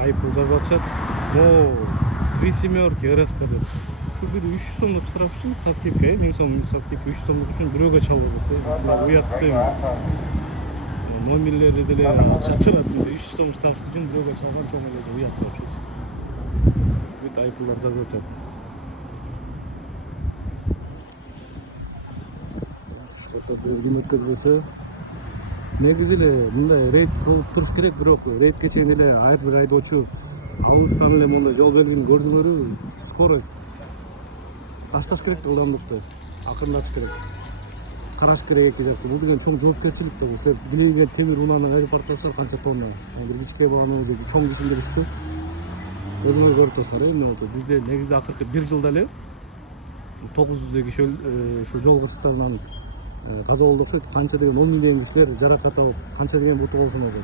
айыппул жазып атышат. Но 3 семерки РСК деп. Şu bir 300 сомдук штраф үчүн соскидка, 1000 сом соскидка 300 сомдук үчүн бирөөгө чалып атат. Уяттым. Номерлери деле чатырат. 300 сом штраф үчүн бирөөгө чалган чоң эле уят болчу. Бүт айыппулдар жазып атышат. Шкоттордун өткөзбөсө негизи эле мындай рейд кылып туруш керек, бирок рейдке чейин эле ар бир айдоочу алыстан эле мондай жол белгини көрдүңөрбү, скорость ташташ керек, ылдамдыкты акырындатыш керек, караш керек эки жакты. Бул деген чоң жоопкерчилик да. Силер билеген темир унааны айдап барсаңар канча тонна. Бир кичке баганыңыз чоң кишилер үстү өзүңөр көрүп турсуңар. Эмне болду? Бизде негизи акыркы 1 жылда эле 900 киши ушу жол кырсыктарынан каза болду окшойт. Канча деген 10 миң деген кишилер жаракат алып, канча деген буту болсун болду.